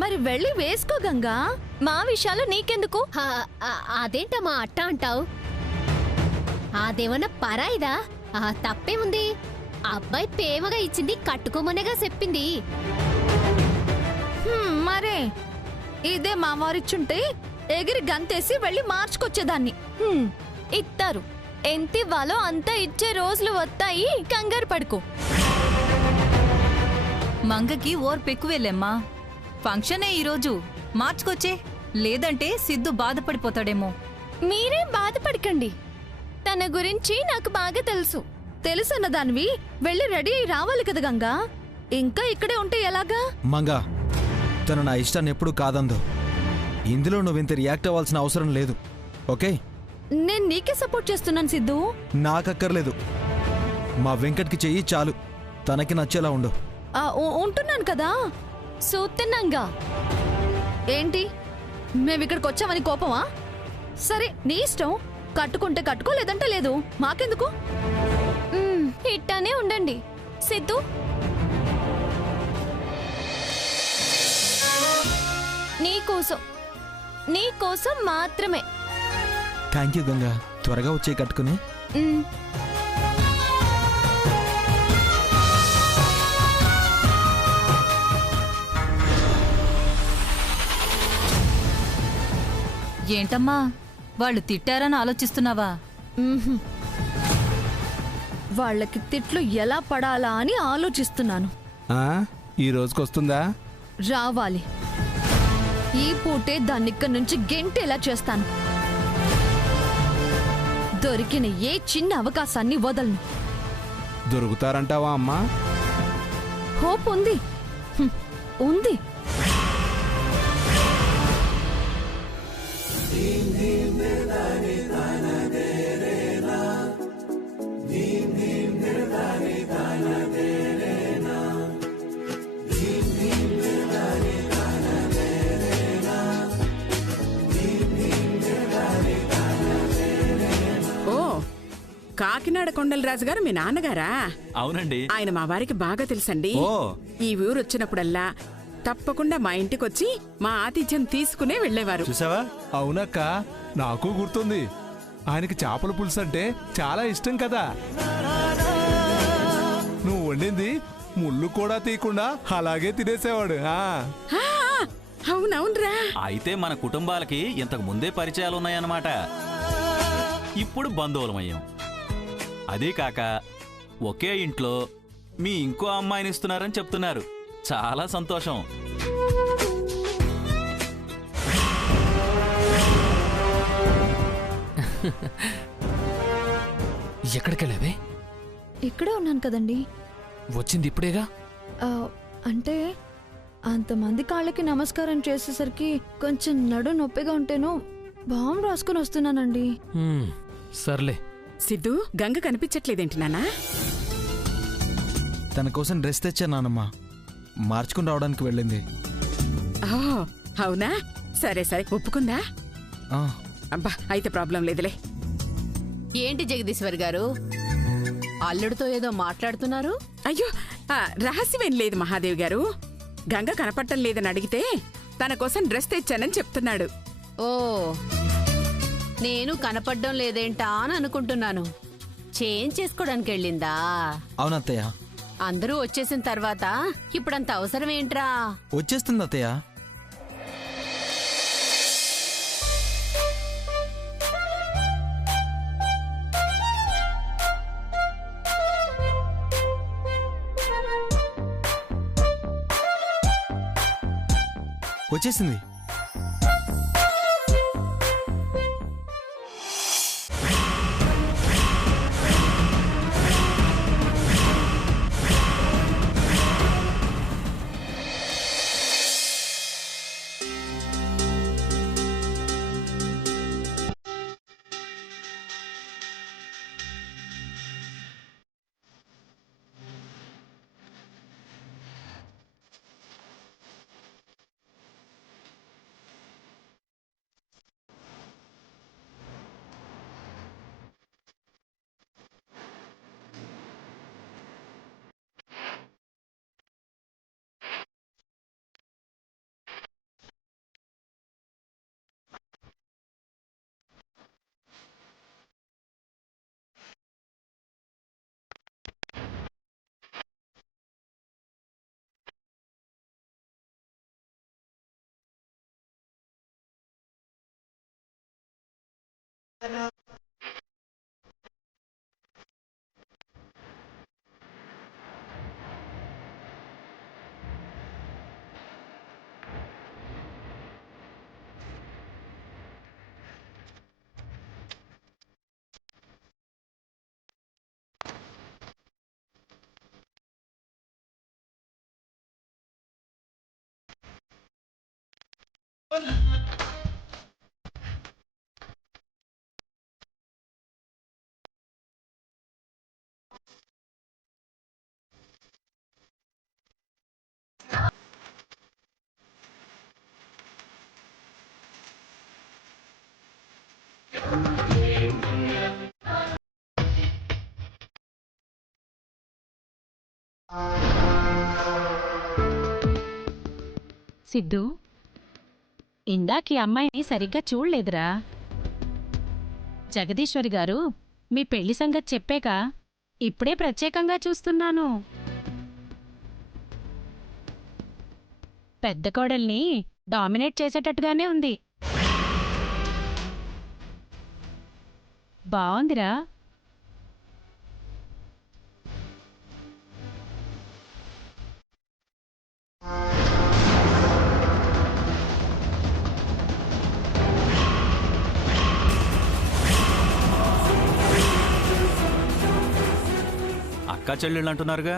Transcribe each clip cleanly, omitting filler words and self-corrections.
మరి వెళ్ళి వేసుకో గంగా. మా విషయాలు నీకెందుకు? అదేంటమ్మా అట్టా అంటావు? అదేమన్నా పరాయిదా? తప్పేముంది? అబ్బాయి ప్రేమగా ఇచ్చింది కట్టుకోమనేగా చెప్పింది. మరే ఇదే మా వారిచ్చుంటే ఎగిరి గంతేసి వెళ్ళి మార్చుకొచ్చేదాన్ని. ఇస్తారు, ఎంతివ్వాలో అంతా ఇచ్చే రోజులు వస్తాయి, కంగారు పడుకో. మంగకి ఓర్పెక్కువేలేమ్మా. ఫంక్షనే ఈరోజు, మార్చుకొచ్చే. లేదంటే సిద్ధు బాధపడిపోతాడేమో. మీరేం బాధపడకండి, తన గురించి నాకు బాగా తెలుసు. తెలుసన్న దానివి వెళ్ళి రెడీ అయి రావాలి కదా గంగా. ఇంకా ఇక్కడే ఉంటే ఎలాగా? మంగా, తను నా ఇష్టాన్ని ఎప్పుడు కాదందో. ఇందులో నువ్వింత రియాక్ట్ అవ్వాల్సిన అవసరం లేదు, ఓకే? నేను నీకే సపోర్ట్ చేస్తున్నాను సిద్ధు. నాకక్కర్లేదు. మా వెంకట్కి చెయ్యి చాలు, తనకి నచ్చేలా ఉండు. ఉంటున్నాను కదా. చూస్తున్నాంగా. ఏంటి, మేమిక్కడికి వచ్చామని కోపమా? సరే నీ ఇష్టం, కట్టుకుంటే కట్టుకో, లేదంటే లేదు, మాకెందుకు? ఇట్టానే ఉండండి. సిద్ధు, నీకోసం మాత్రమే. Thank you Ganga. త్వరగా వచ్చే కట్టుకుని. ఏంటమ్మా, వాళ్ళు తిట్టారని ఆలోచిస్తున్నావా? వాళ్ళకి తిట్లు ఎలా పడాలా అని ఆలోచిస్తున్నాను. ఈ రోజుకొస్తుందా? రావాలి. ఈ పూటే దాన్నిక్కడి నుంచి గెంటేలా చేస్తాను. దొరికిన ఏ చిన్న అవకాశాన్ని వదలను. దొరుకుతారంటావా అమ్మా? హోప్ ఉంది, ఉంది. కాకినాడ కొండలరాజు గారు మీ నాన్నగారా? అవునండి. ఆయన మా వారికి బాగా తెలుసండి. ఈ ఊరు వచ్చినప్పుడల్లా తప్పకుండా మా ఇంటికొచ్చి మా ఆతిథ్యం తీసుకునే వెళ్లేవారు. చూసావా? అవునక్క, నాకు గుర్తుంది. ఆయనకి చేపల పులుసు అంటే చాలా ఇష్టం కదా. నువ్వు వండింది ముళ్ళు కూడా తీయకుండా అలాగే తినేసేవాడు. అవునవునరా. అయితే మన కుటుంబాలకి ఇంతకు ముందే పరిచయాలున్నాయన్నమాట. ఇప్పుడు బంధువులమయ్యాం. అదీ కాక ఒకే ఇంట్లో మీ ఇంకో అమ్మాయిని ఇస్తున్నారని చెప్తున్నారు. చాలా సంతోషం. ఎక్కడికెళ్ళావే? ఇక్కడే ఉన్నాను కదండి. వచ్చింది ఇప్పుడేగా. అంటే అంతమంది కాళ్ళకి నమస్కారం చేసేసరికి కొంచెం నడు నొప్పిగా ఉంటేను బాంబు రాసుకుని వస్తున్నానండి. సర్లే. సిద్ధు, గంగ కనిపించట్లేదేంటి నాన్నా? తన కోసం డ్రెస్ తెచ్చా నానమ్మా, మార్చుకుని రావడానికి వెళ్ళింది. అవునా? సరే సరే, ఒప్పుకుందా? అబ్బా, అయితే ప్రాబ్లం లేదులే. ఏంటి జగదీశ్వర్ గారు, అల్లుడితో ఏదో మాట్లాడుతున్నారు? అయ్యో, రహస్యమేం లేదు మహాదేవి గారు. గంగ కనపడటం లేదని అడిగితే తన కోసం డ్రెస్ తెచ్చానని చెప్తున్నాడు. ఓ, నేను కనపడడం లేదేంటా అని అనుకుంటున్నాను. చేంజ్ చేసుకోవడానికి వెళ్ళిందా? అవునత్తయ్య. అందరూ వచ్చేసిన తర్వాత ఇప్పుడంత అవసరం ఏంట్రా? వచ్చేస్తుంది అత్తయ్య. వచ్చేసింది. సిద్ధు, ఇందాక ఈ అమ్మాయిని సరిగ్గా చూడలేదురా. జగదీశ్వరి గారు మీ పెళ్లి సంగతి చెప్పాక ఇప్పుడే ప్రత్యేకంగా చూస్తున్నాను. పెద్ద కోడల్ని డామినేట్ చేసేటట్టుగానే ఉంది. బావుందిరా. అక్కా చెల్లెళ్ళు అంటున్నారుగా,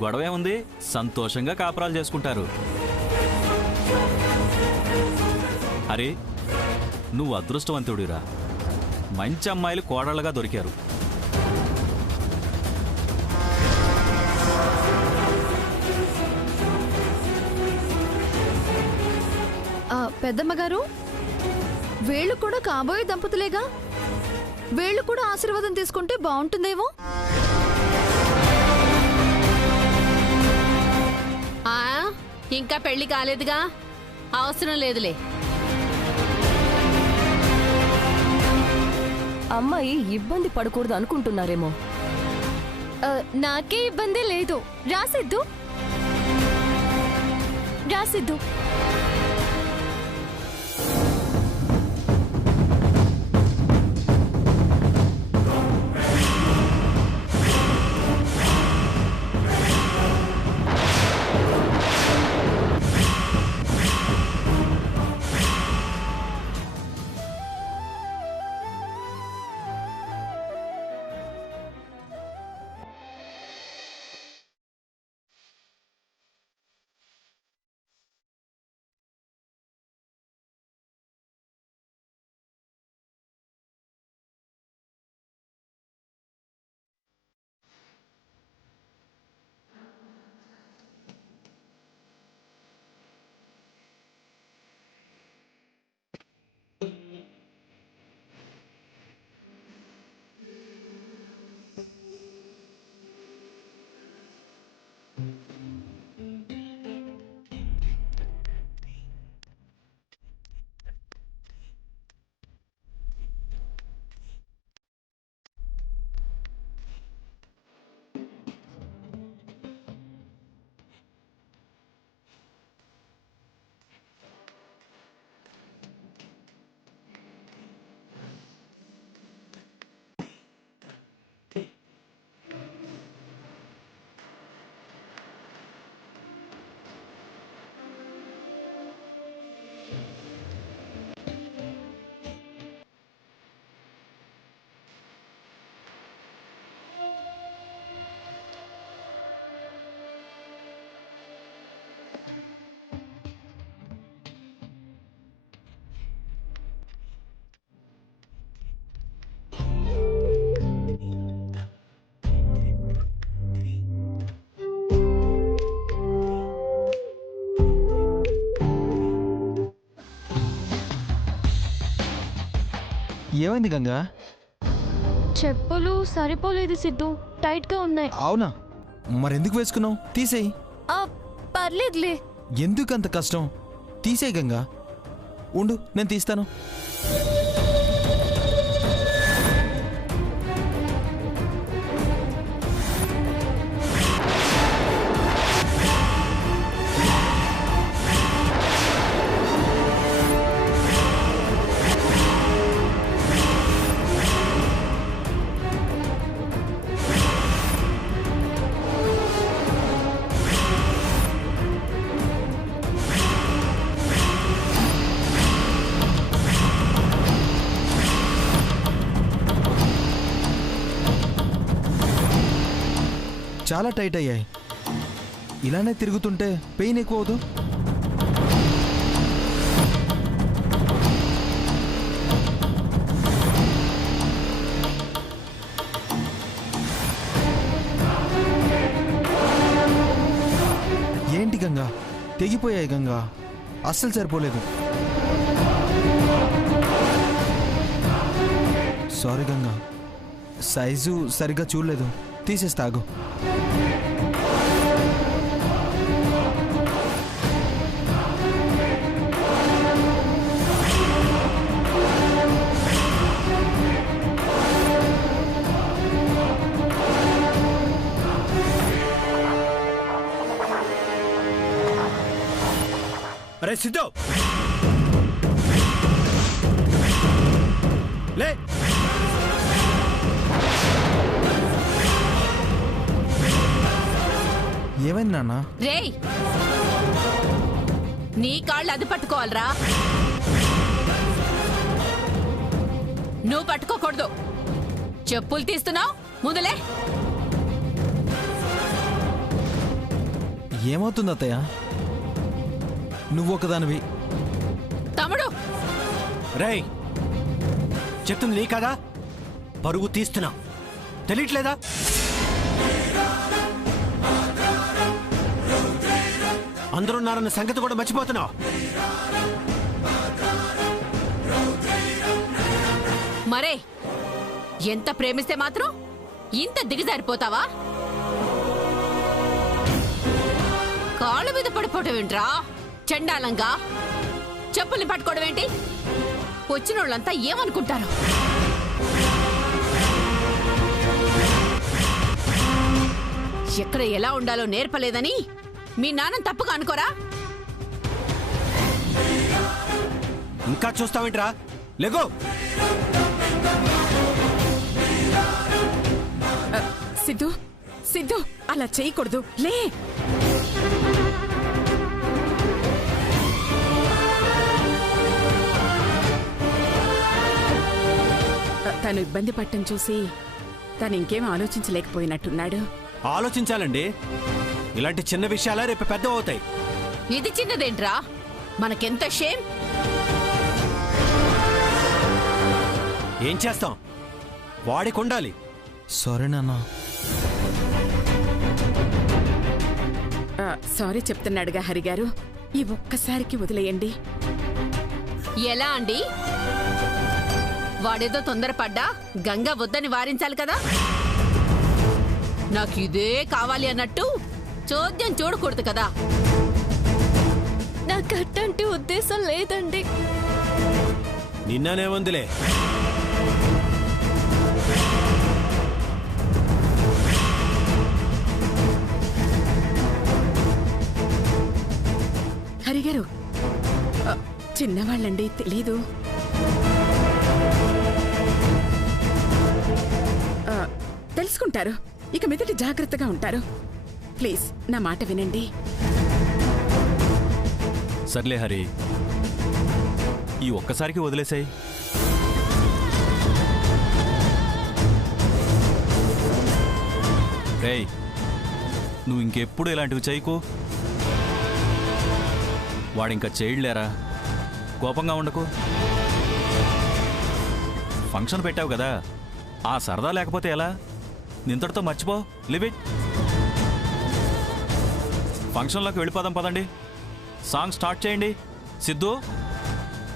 గొడవే ఉంది, సంతోషంగా కాపురాలు చేసుకుంటారు. అరే, నువ్వు అదృష్టవంతుడిరా, మంచి అమ్మాయిలు కోడళ్ళగా దొరికారు. పెద్దమ్మగారు, వీళ్ళు కూడా కాబోయే దంపతులేగా, వీళ్ళు కూడా ఆశీర్వాదం తీసుకుంటే బాగుంటుందేమో. ఇంకా పెళ్లి కాలేదుగా, అవసరం లేదులే. అమ్మాయి ఇబ్బంది పడకూడదు అనుకుంటున్నారేమో. నాకే ఇబ్బంది లేదు. రాసిద్దు రాసిద్దు. ఏమైంది గంగా? చెప్పులు సరిపోలేదు సిద్ధు, టైట్ గా ఉన్నాయి. అవునా, మరెందుకు వేసుకున్నావు? తీసేయి. పర్లేదులే. ఎందుకంత కష్టం? తీసేయి గంగా. ఉండు, నేను తీస్తాను. చాలా టైట్ అయ్యాయి. ఇలానే తిరుగుతుంటే పెయిన్ ఎక్కువ అవదు? ఏంటి గంగా, తెగిపోయాయి గంగా, అస్సలు సరిపోలేదు. సారీ గంగా, సైజు సరిగ్గా చూడలేదు, తీసేస్తాగు. అరే సిద్ధు, లే. ఏమైంది నాన్న? రేయ్, నీ కాళ్ళు అది పట్టుకోవాలరా, నువ్వు పట్టుకోకూడదు. చెప్పులు తీస్తున్నావు, ముందులే. ఏమవుతుంది అత్తయ్య? నువ్వు ఒకదానివి. తమ్ముడు, రేయ్, చెప్తుంది నీ కదా, పరుగు తీస్తున్నా, తెలియట్లేదా? అందరున్నారన్న సంగతి కూడా మర్చిపోతున్నావు. మరే ఎంత ప్రేమిస్తే మాత్రం ఇంత దిగజారిపోతావా? కాళ్ళ మీద పడిపోవటం ఏంట్రా చండాలంగా? చెప్పుల్ని పట్టుకోవడం ఏంటి? వచ్చిన వాళ్ళంతా ఏమనుకుంటారు? ఎక్కడ ఎలా ఉండాలో నేర్పలేదని మీ నాన్న తప్పుగా అనుకోరా? ఇంకా చూస్తావేంట్రా, లేగో. సిద్ధు, సిద్ధు, అలా చేయకూడదు, లే. తను ఇబ్బంది పట్టం చూసి తను ఇంకేం ఆలోచించలేకపోయినట్టున్నాడు. ఆలోచించాలండి, ఇలాంటి చిన్న విషయాలే రేపు పెద్ద అవుతాయి. ఇది చిన్నదేంట్రా, మనకెంత షేమ్. ఏం చేస్తాం, వాడికి ఉండాలి. సారీ నాన్న. సారీ చెప్తున్నాడుగా హరిగారు, ఈ ఒక్కసారికి వదిలేయండి. ఎలా అండి? వాడేదో తొందరపడ్డా గంగ వద్దని వారించాలి కదా. నాకు ఇదే కావాలి అన్నట్టు చోద్యం చూడకూడదు కదా. నాకు అట్లాంటి ఉద్దేశం లేదండి. నిన్ననే ఉందిలే. హరిగారు, చిన్నవాళ్ళండి, తెలీదు. తెలుసుకుంటారు, ఇక మీదట జాగ్రత్తగా ఉంటారు. ప్లీజ్ నా మాట వినండి. సర్లే హరి, ఈ ఒక్కసారికి వదిలేసాయి. రేయ్, నువ్వు ఇంకెప్పుడు ఇలాంటివి చేయకు. వాడింకా చేయలేరా, కోపంగా ఉండకు. ఫంక్షన్ పెట్టావు కదా, ఆ సరదా లేకపోతే ఎలా? నింతటితో మర్చిపో, లివ్ ఇట్. ఫంక్షన్లోకి వెళ్ళిపోదాం పదండి. సాంగ్ స్టార్ట్ చేయండి. సిద్ధు,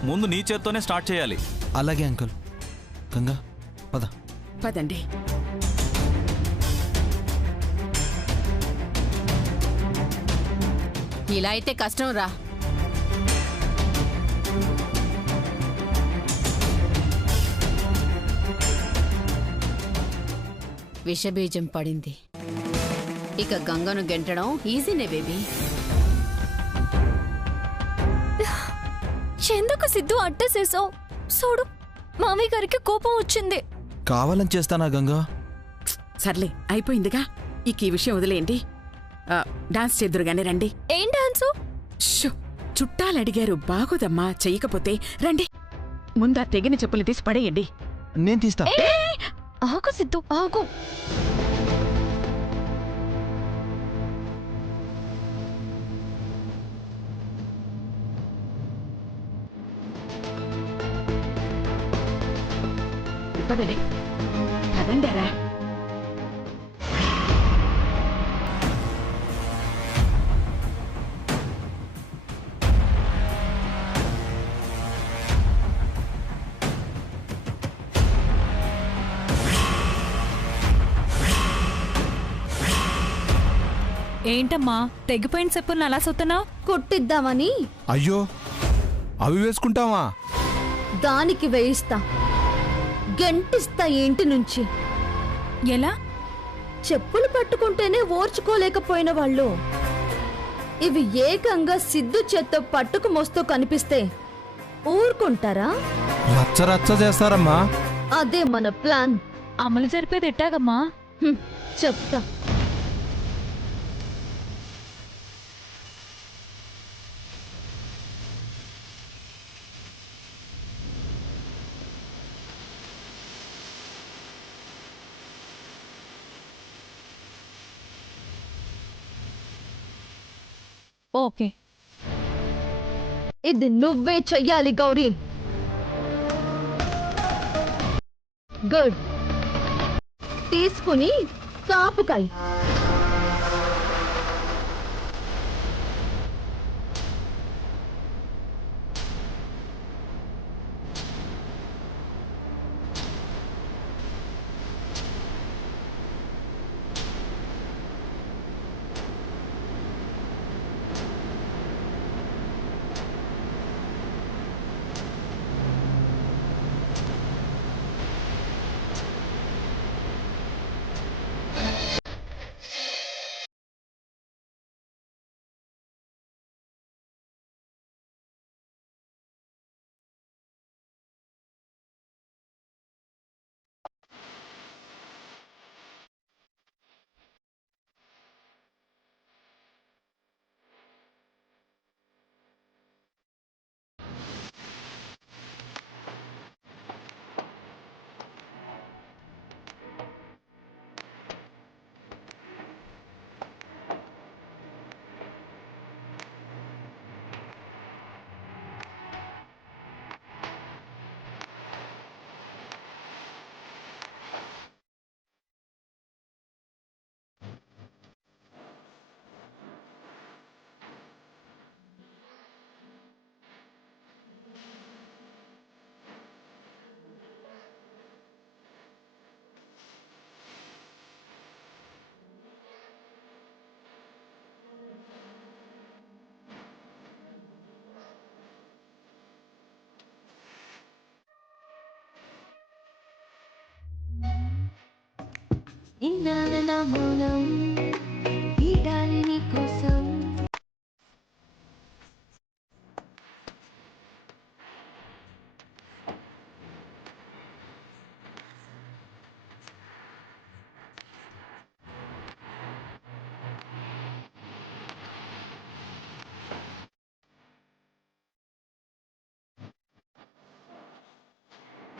ముందు నీ చేత్తోనే స్టార్ట్ చేయాలి. అలాగే అంకుల్. గంగా, పద. పదండి. ఇలా అయితే కష్టం రా. విషబీజం పడింది, ఇక గంగను గెంటడం ఈజీనే బేబీ. ఎందుకు సిద్ధు అడ్డసేసావు? చూడు, మామయ్య గారికి కోపం వచ్చింది. కావాలని చేస్తానా గంగా? సర్లే, అయిపోయిందిగా, ఇక ఈ విషయం వదిలేయండి. డాన్స్ చేద్దురుగానే రండి. ఏం డాన్సు? చుట్టాలు అడిగారు, బాగోదమ్మా చెయ్యకపోతే. రండి, ముందా తెగిన చెప్పులు తీసి పడేయండి. నేను తీస్తా. ఆగు సిద్ధు, ఆగు. తప్పదులే. పదండరా. ఏంటమ్మా తెగిపోయిన చెప్పులను అలా సొత్తున్నావు? కుట్టిద్దామని. అయ్యో, అవి వేసుకుంటావా? దానికి వేయిస్తా, గంటిస్తా ఇంటి నుంచి. ఎలా? చెప్పులు పట్టుకుంటేనే ఓర్చుకోలేకపోయిన వాళ్ళు ఇవి ఏకంగా సిద్ధు చేత్తో పట్టుకు మోస్తూ కనిపిస్తే ఊరుకుంటారా? రచ్చ రచ్చ చేస్తారమ్మా. అదే మన ప్లాన్. అమలు జరిపేది ఎట్టాగమ్మా? చెప్తా. ఓకే, ఇది నువ్వే చెయ్యాలి గౌరీ. గుడ్. తీసుకుని కాపుకాయ్.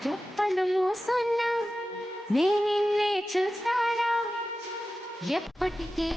చెప్పను మోసన్నా నేనిన్నే చూసానా ఎప్పటికీ